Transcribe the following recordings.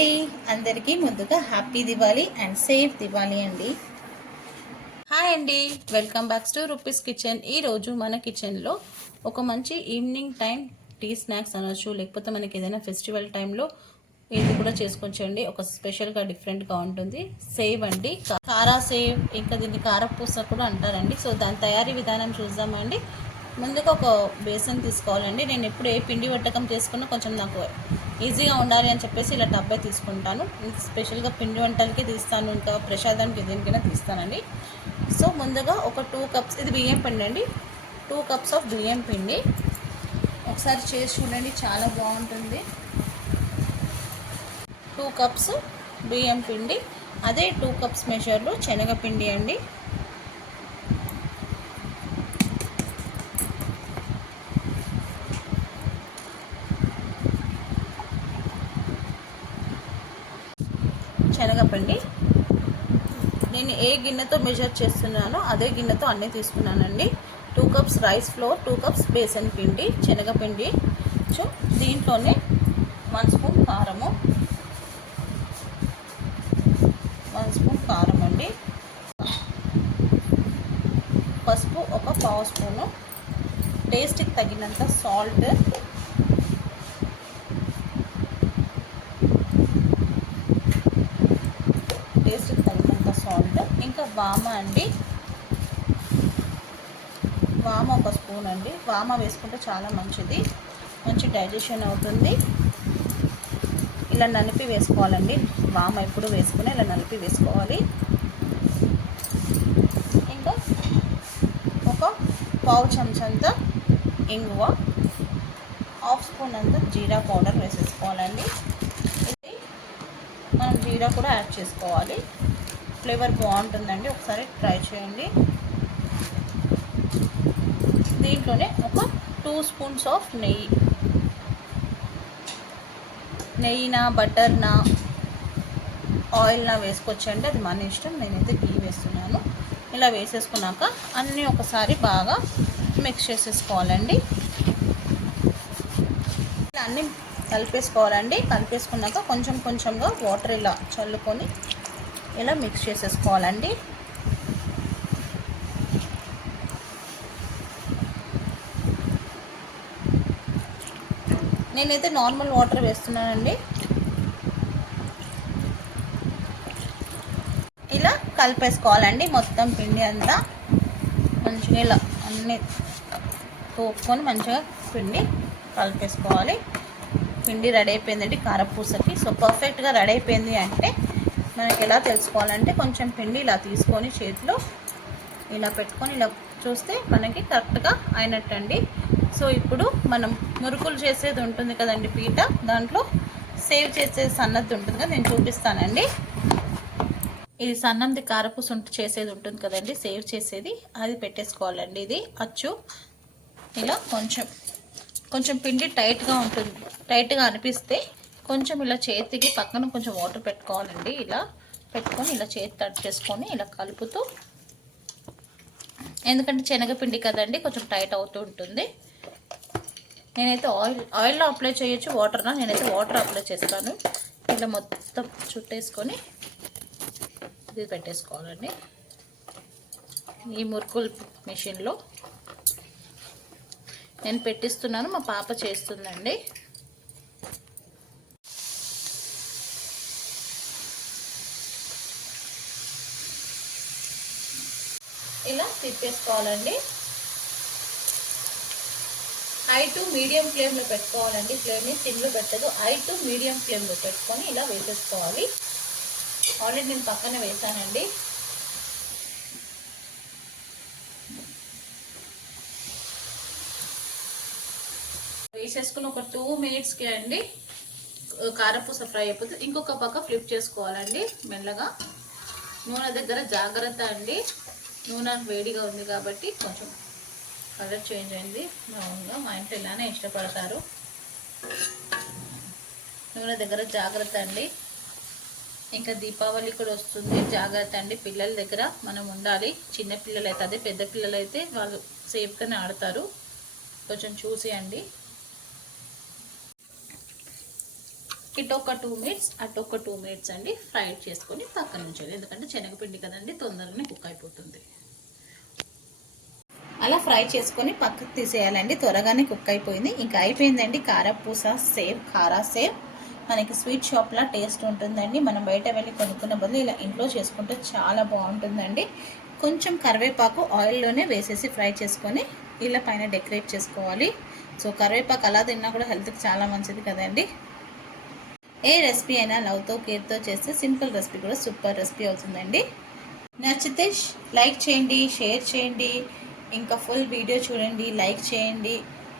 అండి, అందరికీ ముందుగా happy Diwali and safe Diwali అండి. హాయ్ అండి, welcome back to rupees kitchen. ఈరోజు మన కిచెన్లో ఒక మంచి ఈవినింగ్ టైం టీ స్నాక్స్ అనొచ్చు, లేకపోతే మనకి ఏదైనా ఫెస్టివల్ టైంలో ఇది కూడా చేసుకోవచ్చండి. ఒక స్పెషల్గా డిఫరెంట్గా ఉంటుంది. సేవ్ అండి, కారా సేవ్, ఇంకా దీన్ని కారపూస కూడా అంటారండి. సో దాని తయారీ విధానం చూద్దామండి. ముందుగా ఒక బేసన్ తీసుకోవాలండి. నేను ఎప్పుడు ఏ పిండి వంటకం చేసుకున్నా కొంచెం నాకు ఈజీగా ఉండాలి అని చెప్పేసి ఇలా టబ్బే తీసుకుంటాను. స్పెషల్గా పిండి వంటలకి తీస్తాను, ఇంకా ప్రసాదానికి దేనికైనా తీస్తానండి. సో ముందుగా ఒక 2 కప్స్, ఇది బియ్యం పిండి అండి. 2 కప్స్ ఆఫ్ బియ్యం పిండి. ఒకసారి చేసి చూడండి, చాలా బాగుంటుంది. 2 కప్స్ బియ్యం పిండి, అదే 2 కప్స్ మెజర్లో శనగపిండి అండి. శనగపిండి నేను ఏ గిన్నెతో మెజర్ చేస్తున్నానో అదే గిన్నెతో అన్నీ తీసుకున్నానండి. 2 cups rice flour, 2 cups besan పిండి, శనగపిండి. సో దీంట్లోనే 1 స్పూన్ కారము, 1 స్పూన్ కారం అండి. పసుపు ఒక 1/2 స్పూను, టేస్ట్కి తగినంత సాల్ట్, ఇంకా వామ అండి. వామ ఒక స్పూన్ అండి. వామ వేసుకుంటే చాలా మంచిది, మంచి డైజెషన్ అవుతుంది. ఇలా నలిపి వేసుకోవాలండి. వామ ఎప్పుడు వేసుకుని ఇలా నలిపి వేసుకోవాలి. ఇంకా ఒక 1/2 చెంచంత ఇంగువ, 1/2 స్పూన్ అంత జీరా పౌడర్ వేసేసుకోవాలండి. ఇది మనం జీరా కూడా యాడ్ చేసుకోవాలి, ఫ్లేవర్ బాగుంటుందండి. ఒకసారి ట్రై చేయండి. దీంట్లోనే ఒక 2 స్పూన్స్ ఆఫ్ నెయ్యినా బటర్నా ఆయిల్నా వేసుకోవచ్చండి, అది మన ఇష్టం. నేనైతే గీ వేస్తున్నాను. ఇలా వేసేసుకున్నాక అన్నీ ఒకసారి బాగా మిక్స్ చేసేసుకోవాలండి. ఇలా అన్నీ కలిపేసుకోవాలండి. కలిపేసుకున్నాక కొంచెం కొంచెంగా వాటర్ ఇలా చల్లుకొని ఇలా మిక్స్ చేసేసుకోవాలండి. నేనైతే నార్మల్ వాటర్ వేస్తున్నానండి. ఇలా కలిపేసుకోవాలండి. మొత్తం పిండి అంతా మంచిగా ఇలా అన్నీ తోపుకొని మంచిగా పిండి కలిపేసుకోవాలి. పిండి రెడీ అయిపోయిందండి కారపూసకి. సో పర్ఫెక్ట్గా రెడీ అయిపోయింది అంటే మనకి ఎలా తెలుసుకోవాలంటే, కొంచెం పిండి ఇలా తీసుకొని చేతిలో ఇలా పెట్టుకొని ఇలా చూస్తే మనకి కరెక్ట్గా అయినట్టండి. సో ఇప్పుడు మనం మురుకులు చేసేది ఉంటుంది కదండి పీట, దాంట్లో సేవ్ చేసే సన్నది ఉంటుంది కదా, నేను చూపిస్తానండి. ఇది సన్నంది కారపూస చేసేది ఉంటుంది కదండి, సేవ్ చేసేది, అది పెట్టేసుకోవాలండి. ఇది అచ్చు ఇలా కొంచెం పిండి టైట్గా ఉంటుంది. టైట్గా అనిపిస్తే కొంచెం ఇలా చేతికి పక్కన కొంచెం వాటర్ పెట్టుకోవాలండి. ఇలా పెట్టుకొని ఇలా చేతి టచ్ చేసుకొని ఇలా కలుపుతూ, ఎందుకంటే శనగపిండి కదండి కొంచెం టైట్ అవుతూ ఉంటుంది. నేనైతే ఆయిల్లో అప్లై చేయొచ్చు, వాటర్లో. నేనైతే వాటర్ అప్లై చేస్తాను. ఇలా మొత్తం చుట్టేసుకొని ఇది పెట్టేసుకోవాలండి. ఈ మురుకులు మిషన్లో నేను పెట్టిస్తున్నాను, మా పాప చేస్తుందండి. ఇలా తిప్పేసుకోవాలండి. హై టు మీడియం ఫ్లేమ్లో పెట్టుకోవాలండి. ఫ్లేమ్ని సిమ్లో పెట్టదు, హై టు మీడియం ఫ్లేమ్లో పెట్టుకొని ఇలా వేసేసుకోవాలి. ఆల్రెడీ నేను పక్కన వేసానండి. వేసేసుకుని ఒక 2 మినిట్స్కి అండి కారపూస ఫ్రై అయిపోతుంది. ఇంకొక పక్క ఫ్లిప్ చేసుకోవాలండి మెల్లగా. నూనె దగ్గర జాగ్రత్త అండి, నూనె వేడిగా ఉంది కాబట్టి కొంచెం కలర్ చేంజ్ అయింది. మామూలుగా మా ఇంట్లో ఇలానే ఇష్టపడతారు. నూనె దగ్గర జాగ్రత్త అండి. ఇంకా దీపావళి కూడా వస్తుంది, జాగ్రత్త అండి. పిల్లల దగ్గర మనం ఉండాలి. చిన్న పిల్లలు అయితే, అదే పెద్ద పిల్లలు అయితే వాళ్ళు సేఫ్గానే ఆడతారు. కొంచెం చూసి అండి. ఇటు ఒక 2 మినిట్స్ అటు ఒక 2 మినిట్స్ అండి ఫ్రై చేసుకొని పక్కన ఉంచాలి. ఎందుకంటే శనగపిండి కదండి, తొందరగానే కుక్ అయిపోతుంది. అలా ఫ్రై చేసుకొని పక్కకు తీసేయాలండి. త్వరగానే కుక్ అయిపోయింది. ఇంకా అయిపోయిందండి కారపూస సేవ్, కారా సేవ్. మనకి స్వీట్ షాప్లా టేస్ట్ ఉంటుందండి. మనం బయట వెళ్ళి కొనుక్కున్న బదులు ఇలా ఇంట్లో చేసుకుంటే చాలా బాగుంటుందండి. కొంచెం కరివేపాకు ఆయిల్లోనే వేసేసి ఫ్రై చేసుకొని ఇలా పైన డెకరేట్ చేసుకోవాలి. సో కరివేపాకు అలా తిన్నా కూడా హెల్త్కి చాలా మంచిది కదండి. ఏ రెసిపీ అయినా లవ్తో కేర్తో చేస్తే సింపుల్ రెసిపీ కూడా సూపర్ రెసిపీ అవుతుందండి. నచ్చితే లైక్ చేయండి, షేర్ చేయండి, ఇంకా ఫుల్ వీడియో చూడండి, లైక్ చేయండి,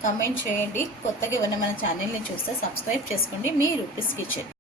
కమెంట్ చేయండి. కొత్తగా ఏమైనా మన ఛానల్ని చూస్తే సబ్స్క్రైబ్ చేసుకోండి. మీ రూపీస్ కిచెన్.